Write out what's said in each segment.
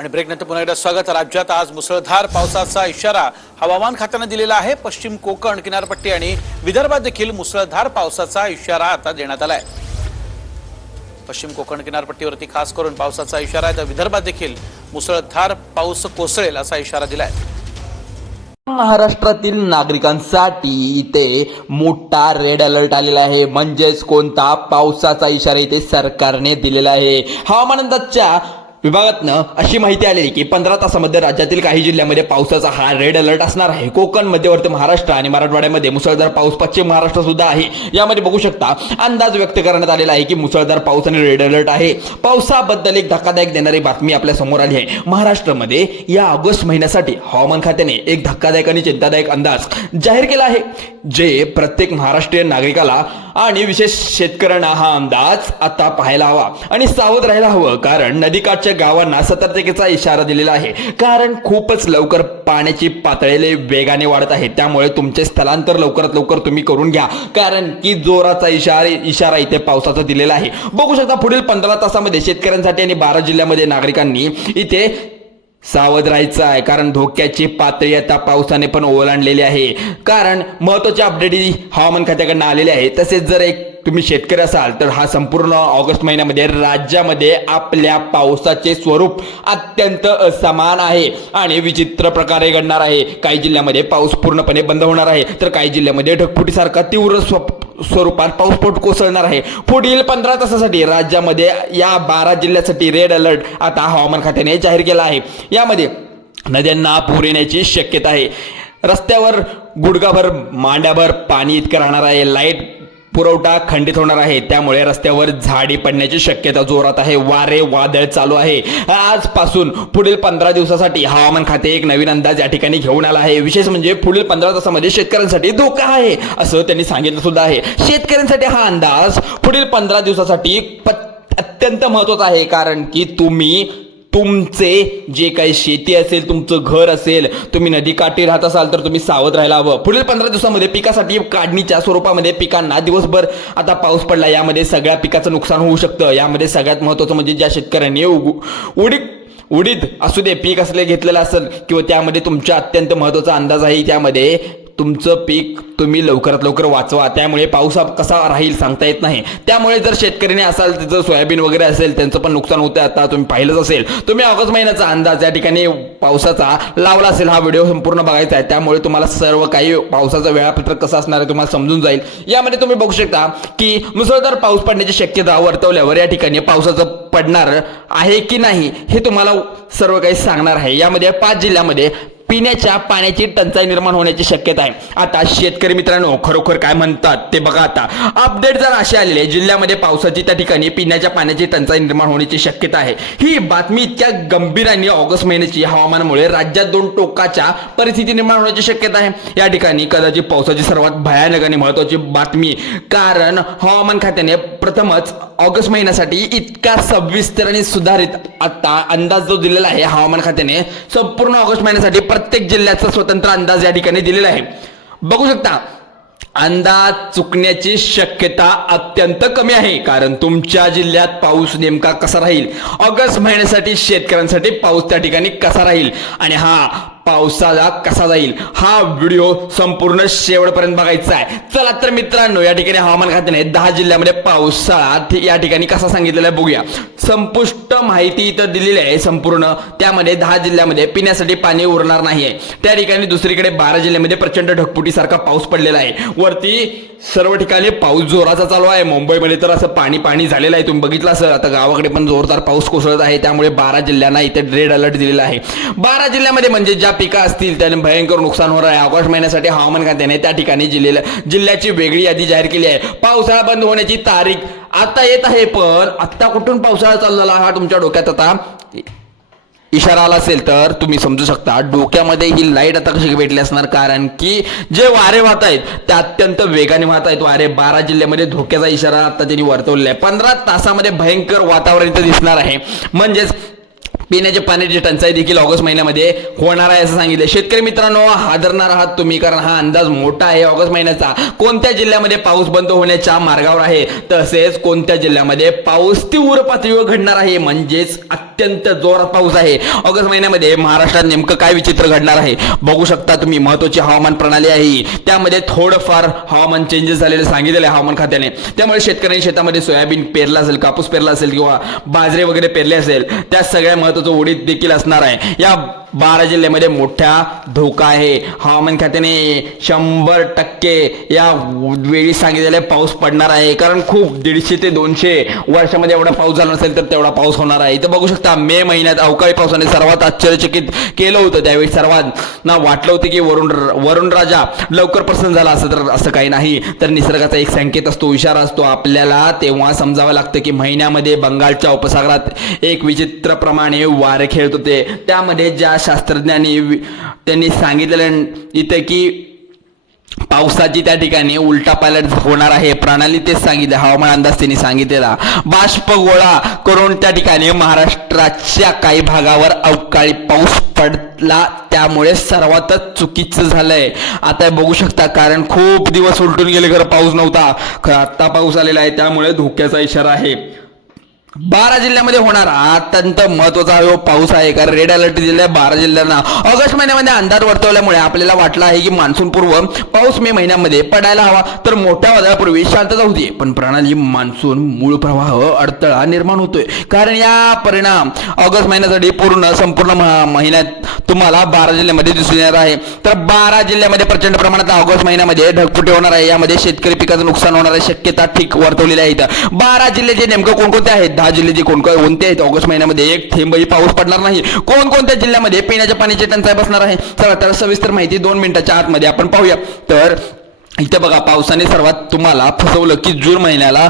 आणि ब्रेकनंतर पुन्हा एकदा स्वागत. राज्यात आज मुसळधार पावसाचा इशारा हवामान खात्यानं दिलेला आहे. पश्चिम कोकण किनारपट्टी आणि विदर्भात देखील मुसळधार पावसाचा इशारा आता देण्यात आलाय. पश्चिम कोकण किनारपट्टीवरती खास करून पावसाचा इशारा आहे तर विदर्भात देखील मुसळधार पाऊस कोसळेल असा इशारा दिलाय. महाराष्ट्रातील नागरिकांसाठी इथे मोठा रेड अलर्ट आलेला आहे. म्हणजेच कोणता पावसाचा इशारा इथे सरकारने दिलेला आहे. हवामान अंदाजच्या विभागातनं अशी माहिती आलेली की पंधरा तासामध्ये राज्यातील काही जिल्ह्यामध्ये पावसाचा हा रेड अलर्ट असणार आहे. कोकण मध्यवर्ती महाराष्ट्र आणि मराठवाड्यामध्ये मुसळधार पाऊस पश्चिम महाराष्ट्र सुद्धा आहे. यामध्ये बघू शकता अंदाज व्यक्त करण्यात आलेला आहे की मुसळधार पाऊस आणि रेड अलर्ट आहे. पावसाबद्दल एक धक्कादायक देणारी बातमी आपल्यासमोर आली आहे. महाराष्ट्रामध्ये या ऑगस्ट महिन्यासाठी हवामान खात्याने एक धक्कादायक आणि चिंतादायक अंदाज जाहीर केला आहे जे प्रत्येक महाराष्ट्रीयन नागरिकाला आणि विशेष शेतकऱ्यांना हा अंदाज आता पाहायला हवा. आणि सावध राहायला हवं कारण नदीकाठच्या गावांना सतर्कतेचा इशारा दिलेला आहे. कारण खूपच लवकर पाण्याची पातळी वेगाने वाढत आहे. त्यामुळे तुमचे स्थलांतर लवकरात लवकर तुम्ही करून घ्या. कारण की जोराचा इशारा इशारा इथे पावसाचा दिलेला आहे. बघू शकता पुढील पंधरा तासामध्ये शेतकऱ्यांसाठी आणि बारा जिल्ह्यामध्ये नागरिकांनी इथे सावध राहायचं आहे कारण धोक्याची पातळी आता पावसाने पण ओलांडलेली आहे. कारण महत्त्वाचे अपडेट हवामान खात्याकडनं आलेले आहे. तसेच जर एक तुम्ही शेतकरी असाल तर हा संपूर्ण ऑगस्ट महिन्यामध्ये राज्यामध्ये आपल्या पावसाचे स्वरूप अत्यंत असमान आहे आणि विचित्र प्रकारे घडणार आहे. काही जिल्ह्यामध्ये पाऊस पूर्णपणे बंद होणार आहे. तर काही जिल्ह्यामध्ये ढगफुटीसारखा तीव्र स्वप स्वरूपात पाऊसपोट कोसळणार आहे. पुढील पंधरा तासासाठी राज्यामध्ये या बारा जिल्ह्यासाठी रेड अलर्ट आता हवामान खात्याने जाहीर केला आहे. यामध्ये नद्यांना पूर येण्याची शक्यता आहे. रस्त्यावर गुडघाभर मांड्याभर पाणी इतकं राहणार आहे. लाइट पुरवठा खंडित होणार आहे. त्यामुळे रस्त्यावर झाडी पडण्याची शक्यता जोरात आहे. वारे वादळ चालू आहे. आजपासून पुढील पंधरा दिवसासाठी हवामान खाते एक नवीन अंदाज या ठिकाणी घेऊन आला आहे. विशेष म्हणजे पुढील पंधरा तासामध्ये शेतकऱ्यांसाठी धोका आहे असं त्यांनी सांगितलं सुद्धा आहे. शेतकऱ्यांसाठी हा अंदाज पुढील पंधरा दिवसासाठी अत्यंत महत्त्वाचा आहे. कारण की तुम्ही तुमचे जे काही शेती असेल तुमचं घर असेल तुम्ही नदीकाठी राहत असाल तर तुम्ही सावध राहायला हवं. पुढील पंधरा दिवसामध्ये पिकासाठी काढणीच्या स्वरूपामध्ये पिकांना दिवसभर आता पाऊस पडला. यामध्ये सगळ्या पिकाचं नुकसान होऊ शकतं. यामध्ये सगळ्यात महत्त्वाचं म्हणजे ज्या शेतकऱ्यांनी उगू उडीद उडीद असू दे पीक असले घेतलेलं असेल किंवा त्यामध्ये तुमच्या अत्यंत महत्त्वाचा अंदाज आहे त्यामध्ये तुमचं पीक तुम्ही लवकरात लवकर वाचवा. त्यामुळे पाऊस कसा राहील सांगता येत नाही. त्यामुळे जर शेतकऱ्याने असाल त्याचं सोयाबीन वगैरे असेल त्यांचं पण नुकसान होतं आता तुम्ही पाहिलंच असेल. तुम्ही ऑगस्ट महिन्याचा अंदाज या ठिकाणी पावसाचा लावला असेल. हा व्हिडिओ संपूर्ण बघायचा आहे. त्यामुळे तुम्हाला सर्व काही पावसाचं वेळापत्रक कसं असणार आहे तुम्हाला समजून जाईल. यामध्ये तुम्ही बघू शकता की मुसळधार पाऊस पडण्याची शक्यता वर्तवल्यावर या ठिकाणी पावसाचं पडणार आहे की नाही हे तुम्हाला सर्व काही सांगणार आहे. यामध्ये पाच जिल्ह्यामध्ये पिण्याच्या पाण्याची टंचाई निर्माण होण्याची शक्यता आहे. आता शेतकरी मित्रांनो खरोखर काय म्हणतात ते बघा आता. अपडेट जर असे आलेले जिल्ह्यामध्ये पावसाची त्या ठिकाणी पिण्याच्या पाण्याची टंचाई निर्माण होण्याची शक्यता आहे. ही बातमी इतक्या गंभीर आणि ऑगस्ट महिन्याची हवामानामुळे राज्यात दोन टोकाच्या परिस्थिती निर्माण होण्याची शक्यता आहे. या ठिकाणी कदाचित पावसाची सर्वात भयानक आणि महत्वाची बातमी कारण हवामान खात्याने प्रथमच ऑगस्ट महिन्यासाठी इतका सविस्तर आणि सुधारित आता अंदाज जो दिलेला आहे हवामान खात्याने संपूर्ण ऑगस्ट महिन्यासाठी प्रत्येक जिल्ह्याचा स्वतंत्र अंदाज या ठिकाणी दिलेला आहे. बघू शकता अंदाज चुकण्याची शक्यता अत्यंत कमी आहे कारण तुमच्या जिल्ह्यात पाऊस नेमका कसा राहील? ऑगस्ट महिन्यासाठी शेतकऱ्यांसाठी पाऊस त्या ठिकाणी कसा राहील? आणि हा पावसाला कसा जाईल? हा व्हिडिओ संपूर्ण शेवटपर्यंत बघायचा आहे. चला तर मित्रांनो या ठिकाणी हवामान खात्याने दहा जिल्ह्यामध्ये पावसाळा या ठिकाणी कसा सांगितलेला आहे बघूया. संपुष्ट माहिती इथं दिलेली आहे संपूर्ण. त्यामध्ये दहा जिल्ह्यामध्ये पिण्यासाठी पाणी उरणार नाही आहे त्या ठिकाणी दुसरीकडे बारा जिल्ह्यामध्ये प्रचंड ढकपुटीसारखा पाऊस पडलेला आहे. वरती सर्व ठिकाणी पाऊस जोराचा चालू आहे. मुंबईमध्ये तर असं पाणी पाणी झालेलं आहे. तुम्ही बघितलं असं आता गावाकडे पण जोरदार पाऊस कोसळत आहे. त्यामुळे बारा जिल्ह्यांना इथे रेड अलर्ट दिलेला आहे. बारा जिल्ह्यामध्ये म्हणजे ज्या पिकं असतील त्याने भयंकर नुकसान होणार आहे. ऑगस्ट महिन्यासाठी हवामान खात्याने त्या ठिकाणी जिल्ह्याला जिल्ह्याची वेगळी यादी जाहीर केली आहे. पावसाळा बंद होण्याची तारीख आता येत आहे पण आत्ता कुठून पावसाळा चालू झाला हा तुमच्या डोक्यात आता इशारा आला असेल तर तुम्ही समजू शकता. डोक्यामध्ये ही लाइट आता कशी भेटली असणार? कारण की जे वारे वाहत आहेत ते अत्यंत वेगाने वाहत आहेत. वारे बारा जिल्ह्यामध्ये धोक्याचा इशारा आता त्यांनी वर्तवलेला आहे. पंधरा तासामध्ये भयंकर वातावरण इथं दिसणार आहे. म्हणजेच पिण्याच्या पाण्याची टंचाई देखील ऑगस्ट महिन्यामध्ये होणार आहे असं सांगितलं शेतकरी मित्रांनो हादरणार आहात तुम्ही कारण हा अंदाज मोठा आहे ऑगस्ट महिन्याचा. कोणत्या जिल्ह्यामध्ये पाऊस बंद होण्याच्या मार्गावर आहे? तसेच कोणत्या जिल्ह्यामध्ये पाऊस तीव्र पातळीवर घडणार आहे? म्हणजेच अत्यंत जोरात पाऊस आहे. ऑगस्ट महिन्यामध्ये महाराष्ट्रात नेमकं काय विचित्र घडणार आहे? बघू शकता तुम्ही महत्वाची हवामान प्रणाली आहे त्यामध्ये थोडंफार हवामान चेंजेस झालेले सांगितलेले आहे हवामान खात्याने. त्यामुळे शेतकऱ्यांनी शेतामध्ये सोयाबीन पेरला असेल कापूस पेरला असेल किंवा बाजरे वगैरे पेरले असेल त्या सगळ्या महत्वाचं देखील असणार आहे. या बारा जिल्ह्यामध्ये मोठा धोका आहे. हवामान खात्याने शंभर टक्के या वेळी सांगितलेला पाऊस पडणार आहे. कारण खूप दीडशे ते दोनशे वर्षामध्ये एवढा पाऊस झाला नसेल तर तेवढा पाऊस होणार आहे. इथं बघू शकता मे महिन्यात अवकाळी पावसाने सर्वात आश्चर्यचकित केलं होतं. त्यावेळी सर्वांना वाटलं होतं की वरुण वरुण राजा लवकर प्रसन्न झाला असं तर असं काही नाही. तर निसर्गाचा एक संकेत असतो इशारा असतो. आपल्याला तेव्हा समजावं लागतं की महिन्यामध्ये बंगालच्या उपसागरात एक विचित्र प्रमाणे वारे खेळत होते. त्यामध्ये ज्या शास्त्रज्ञांनी त्यांनी सांगितलेलं इथे की पावसाची त्या ठिकाणी उलटा पायलट होणार आहे. प्रणाली तेच सांगितलं हवामान अंदाज त्यांनी सांगितलेला. बाष्प गोळा करून त्या ठिकाणी महाराष्ट्राच्या काही भागावर अवकाळी पाऊस पडला. त्यामुळे सर्वातच चुकीचं झालंय. आता बघू शकता कारण खूप दिवस उलटून गेले खरं पाऊस नव्हता. खरं आत्ता पाऊस आलेला आहे त्यामुळे धोक्याचा इशारा आहे. बारा जिल्ह्यामध्ये होणार अत्यंत महत्त्वाचा हा पाऊस आहे कारण रेड अलर्ट दिलेला आहे बारा जिल्ह्यांना. ऑगस्ट महिन्यामध्ये अंदाज वर्तवल्यामुळे आपल्याला वाटलं आहे की मान्सून पूर्व पाऊस मे महिन्यामध्ये पडायला हवा. तर मोठ्या वादळापूर्वी शांतता होती पण प्रणाली मान्सून मूळ प्रवाह अडथळा निर्माण होतोय. कारण या परिणाम ऑगस्ट महिन्यासाठी पूर्ण संपूर्ण महिन्यात तुम्हाला बारा जिल्ह्यामध्ये दिसून येणार आहे. तर बारा जिल्ह्यामध्ये प्रचंड प्रमाणात ऑगस्ट महिन्यामध्ये ढगफुटे होणार आहे. यामध्ये शेतकरी पिकाचं नुकसान होणार आहे शक्यता ठीक वर्तवलेली आहे बारा जिल्ह्याचे नेमकं कोणकोणते आहेत? दहा जिल्हे जे कोणकोण कोणते आहेत? ऑगस्ट महिन्यामध्ये एक थेंबही पाऊस पडणार नाही. कोणकोणत्या जिल्ह्यामध्ये पिण्याच्या पाण्याची टंचाई बसणार आहे? चला तर सविस्तर माहिती दोन मिनिटाच्या आतमध्ये आपण पाहूया. तर इथे बघा पावसाने सर्वात तुम्हाला फसवलं की जून महिन्याला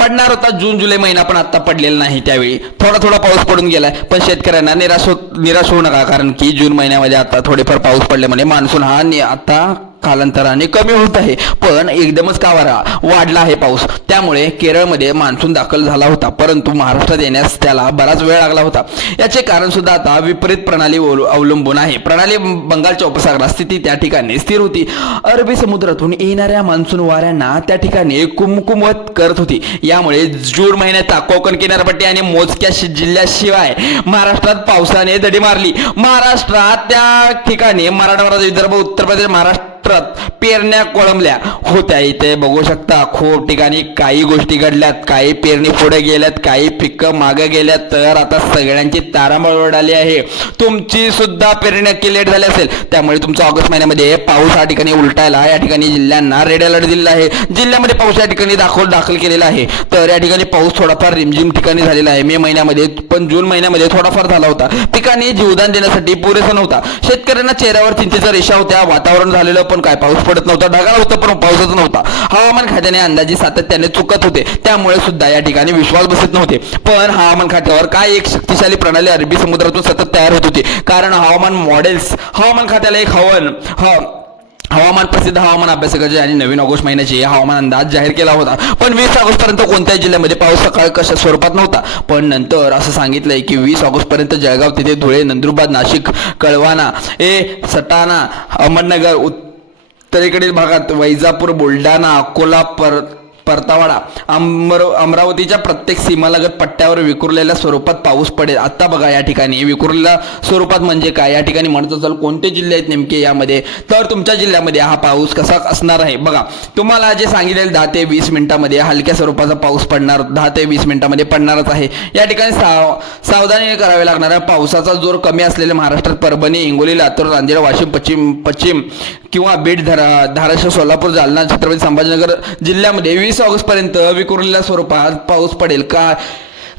पडणार होता. जून जुलै महिना पण आता पडलेला नाही त्यावेळी. थोडा थोडा पाऊस पडून गेलाय. पण शेतकऱ्यांना निराश हो निराश होऊ नका. कारण की जून महिन्यामध्ये आता थोडेफार पाऊस पडल्यामुळे मान्सून हा आता कालांतराने कमी होत आहे. पण एकदमच का वारा वाढला आहे पाऊस. त्यामुळे केरळमध्ये मान्सून दाखल झाला होता. परंतु महाराष्ट्रात येण्यास त्याला बराच वेळ लागला होता. याचे कारण सुद्धा आता विपरीत प्रणाली अवलंबून आहे. प्रणाली बंगालच्या उपसागरात स्थिती त्या ठिकाणी स्थिर होती. अरबी समुद्रातून येणाऱ्या मान्सून वाऱ्यांना त्या ठिकाणी कुमकुमत करत होती. यामुळे जून महिन्याचा कोकण किनारपट्टी आणि मोजक्या शि- जिल्ह्याशिवाय महाराष्ट्रात पावसाने दडी मारली. महाराष्ट्रात त्या ठिकाणी मराठवाडा विदर्भ उत्तर प्रदेश महाराष्ट्र महाराष्ट्रात पेरण्या कोळंबल्या. होत्या इथे बघू शकता खूप ठिकाणी काही गोष्टी घडल्यात. काही पेरणी पुढे गेल्यात काही पिकं मागे गेल्यात. तर आता सगळ्यांची तारांबळ उडाली आहे. तुमची सुद्धा पेरणी नक्की लेट झाली असेल. त्यामुळे तुमचा ऑगस्ट महिन्यामध्ये पाऊस या ठिकाणी उलटायला या ठिकाणी जिल्ह्यांना रेड अलर्ट दिलेला आहे. जिल्ह्यामध्ये पाऊस या ठिकाणी दाखल दाखल केलेला आहे. तर या ठिकाणी पाऊस थोडाफार रिमझिम ठिकाणी झालेला आहे. मे महिन्यामध्ये पण जून महिन्यामध्ये थोडाफार झाला होता. पिकांनी जीवदान देण्यासाठी पुरेसा नव्हता. शेतकऱ्यांना चेहऱ्यावर चिंतेचा रेषा होत्या. वातावरण झालेलं पण काय? पाऊस पडत नव्हता ढगाळ होतं पण पाऊसच नव्हता. हवामान खात्याने अंदाजे सातत्याने चुकत होते. त्यामुळे सुद्धा या ठिकाणी विश्वास बसत नव्हते. पण हवामान खात्यावर काय एक शक्तिशाली प्रणाली अरबी समुद्रातून सतत तयार होत होती? कारण हवामान मॉडेल्स हवामान खात्याला एक हवन ह हवामान प्रसिद्ध हवामान अभ्यासकाचे आणि नवीन ऑगस्ट महिन्याचे हवामान अंदाज जाहीर केला होता. पण वीस ऑगस्ट पर्यंत कोणत्याही जिल्ह्यामध्ये पाऊस सकाळ कशा स्वरूपात नव्हता. पण नंतर असं सांगितलंय की वीस ऑगस्ट पर्यंत जळगाव तिथे धुळे नंदुरबार नाशिक कळवाना ए सटाणा अहमदनगर उत्तरेकडील भागात वैजापूर बुलढाणा अकोला पर परतावाडा अमर अमरावतीच्या प्रत्येक सीमालगत पट्ट्यावर विखुरलेल्या स्वरूपात पाऊस पडेल. आत्ता बघा या ठिकाणी. विखुरलेल्या स्वरूपात म्हणजे काय? या ठिकाणी म्हणत असाल कोणते जिल्हे आहेत नेमके यामध्ये? तर तुमच्या जिल्ह्यामध्ये हा पाऊस कसा असणार आहे? बघा तुम्हाला जे सांगितलेलं दहा ते वीस मिनिटामध्ये हलक्या स्वरूपाचा पाऊस पडणार दहा ते वीस मिनिटामध्ये पडणारच आहे. या ठिकाणी साव सावधानी करावी लागणार आहे. पावसाचा जोर कमी असलेल्या महाराष्ट्रात परभणी हिंगोली लातूर नांदेड वाशिम पश्चिम पश्चिम किंवा बीड धरा धाराशिव सोलापूर जालना छत्रपती संभाजीनगर जिल्ह्यामध्ये वीस ऑगस्ट पर्यंत विखुरलेल्या स्वरूपात पाऊस पडेल. का?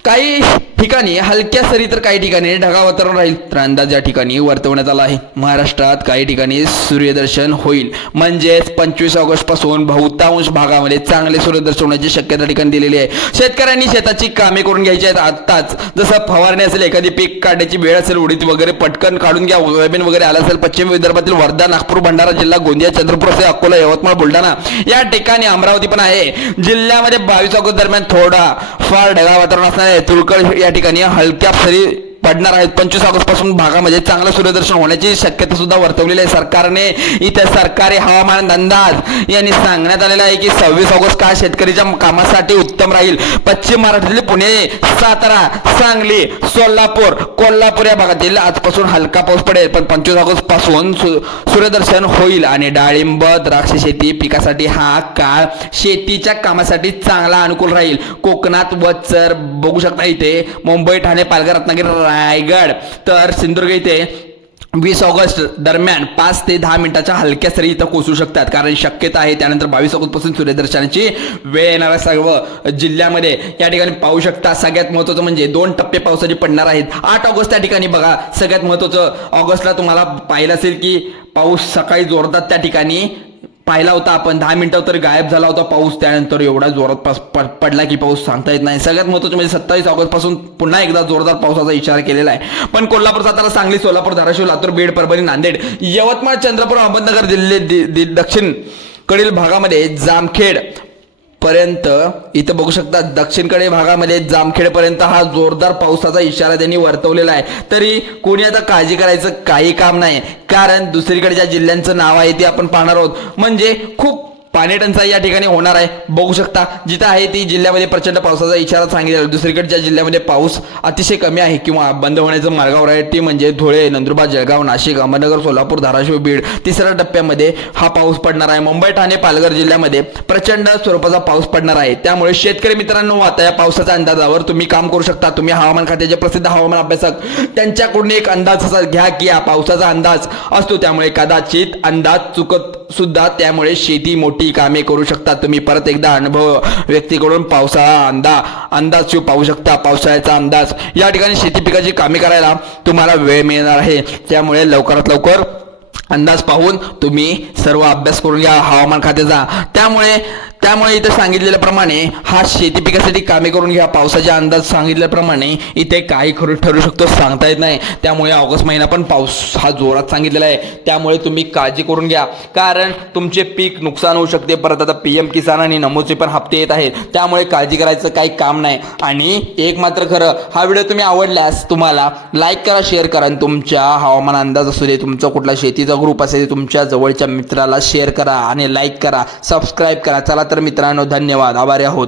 काही ठिकाणी हलक्या सरी तर काही ठिकाणी ढगा वातावरण राहील. तर अंदाज या ठिकाणी वर्तवण्यात आला आहे. महाराष्ट्रात काही ठिकाणी सूर्यदर्शन होईल. म्हणजेच पंचवीस ऑगस्टपासून बहुतांश भागामध्ये चांगले सूर्यदर्शन होण्याची शक्यता ठिकाणी दिलेली आहे. शेतकऱ्यांनी शेताची कामे करून घ्यायची आहेत आत्ताच. जसं फवारणी असेल एखादी पीक काढण्याची वेळ असेल उडीद वगैरे पटकन काढून घ्या. सोयाबीन वगैरे आला असेल पश्चिम विदर्भातील वर्धा नागपूर भंडारा जिल्हा गोंदिया चंद्रपूर असे अकोला यवतमाळ बुलढाणा या ठिकाणी अमरावती पण आहे. जिल्ह्यामध्ये बावीस ऑगस्ट दरम्यान थोडा फार ढगा वातावरण असणार आहे. तुळकळ या ठिकाणी हलक्या सरी पडणार आहेत. पंचवीस ऑगस्टपासून भागामध्ये चांगलं सूर्यदर्शन होण्याची शक्यता सुद्धा वर्तवलेली आहे. सरकारने इथे सरकारी हवामान अंदाज यांनी सांगण्यात आलेलं आहे की सव्वीस ऑगस्ट का शेतकरीच्या कामासाठी उत्तम राहील? पश्चिम महाराष्ट्रातील पुणे सातारा सांगली सोलापूर कोल्हापूर या भागातील आजपासून हलका पाऊस पडेल. पण पंचवीस ऑगस्टपासून सु- सूर्यदर्शन होईल आणि डाळिंब द्राक्ष शेती पिकासाठी हा काळ शेतीच्या कामासाठी चांगला अनुकूल राहील. कोकणात वचर बघू शकता इथे मुंबई ठाणे पालघर रत्नागिरी रायगड. तर सिंधुदुर्ग इथे वीस ऑगस्ट दरम्यान पाच ते दहा मिनिटाच्या हलक्या सरी इथं कोसू शकतात. कारण शक्यता आहे त्यानंतर बावीस ऑगस्टपासून सूर्यदर्शनाची वेळ येणार सर्व जिल्ह्यामध्ये या ठिकाणी पाहू शकता सगळ्यात महत्त्वाचं म्हणजे दोन टप्पे पावसाचे पडणार आहेत. आठ ऑगस्ट त्या ठिकाणी बघा सगळ्यात महत्त्वाचं ऑगस्टला तुम्हाला पाहिलं असेल की पाऊस सकाळी जोरदार त्या ठिकाणी पाहिला होता आपण. दहा मिनिटं तर गायब झाला होता पाऊस त्यानंतर. एवढा जोरात प- पडला की पाऊस सांगता येत नाही. सगळ्यात महत्त्वाचं म्हणजे सत्तावीस ऑगस्टपासून पुन्हा एकदा जोरदार पावसाचा इशारा केलेला आहे. पण कोल्हापूर सातारा सांगली सोलापूर धाराशिव लातूर बीड परभणी नांदेड यवतमाळ चंद्रपूर अहमदनगर दिल्ली दि- दि- भागामध्ये जामखेड पर्यंत इथं बघू शकता दक्षिणकडे भागामध्ये जामखेडपर्यंत हा जोरदार पावसाचा इशारा त्यांनी वर्तवलेला आहे. तरी कोणी आता काळजी करायचं काही काम नाही. कारण दुसरीकडे ज्या जिल्ह्यांचं नाव आहे ते आपण पाहणार आहोत. म्हणजे खूप पाणी टंचाई या ठिकाणी होणार आहे. बघू शकता जिथं आहे ती जिल्ह्यामध्ये प्रचंड पावसाचा इशारा सांगितलेला दुसरीकडच्या जिल्ह्यामध्ये पाऊस अतिशय कमी आहे किंवा बंद होण्याचं मार्गावर आहे ती म्हणजे धुळे नंदुरबार जळगाव नाशिक अहमदनगर सोलापूर धाराशिव बीड तिसऱ्या टप्प्यामध्ये हा पाऊस पडणार आहे. मुंबई ठाणे पालघर जिल्ह्यामध्ये प्रचंड स्वरूपाचा पाऊस पडणार आहे. त्यामुळे शेतकरी मित्रांनो आता या पावसाच्या अंदाजावर तुम्ही काम करू शकता. तुम्ही हवामान खात्याचे प्रसिद्ध हवामान अभ्यासक त्यांच्याकडून एक अंदाज असा घ्या की या पावसाचा अंदाज असतो. त्यामुळे कदाचित अंदाज चुकत सुद्धा त्यामुळे शेती मोठी कामे करू शकता. तुम्ही परत एकदा अनुभव व्यक्तीकडून पावसाळा अंदा अंदाज पाहू शकता. पावसाळ्याचा अंदाज. या ठिकाणी शेती पिकाची कामे करायला तुम्हाला वेळ मिळणार आहे. त्यामुळे लवकरात लवकर अंदाज पाहून तुम्ही सर्व अभ्यास करून घ्या. हवामान खात्याचा. त्यामुळे त्यामुळे इथे सांगितलेल्याप्रमाणे हा शेती पिकासाठी कामे करून घ्या. पावसाचा अंदाज सांगितल्याप्रमाणे इथे काही खरं ठरू शकतो सांगता येत नाही. त्यामुळे ऑगस्ट महिना पण पाऊस हा जोरात सांगितलेला आहे. त्यामुळे तुम्ही काळजी करून घ्या. कारण तुमचे पीक नुकसान होऊ शकते. परत आता पी एम किसान आणि नमोचे पण हप्ते येत आहेत. त्यामुळे काळजी करायचं काही काम नाही. आणि एक मात्र खरं हा व्हिडिओ तुम्ही आवडल्यास तुम्हाला लाईक करा शेअर करा आणि तुमच्या हवामान अंदाज असू दे तुमचा कुठला शेतीचा ग्रुप असेल तुमच्या जवळच्या मित्राला शेअर करा आणि लाईक करा सबस्क्राईब करा. चला तर मित्रांनो धन्यवाद. आभारी आहोत.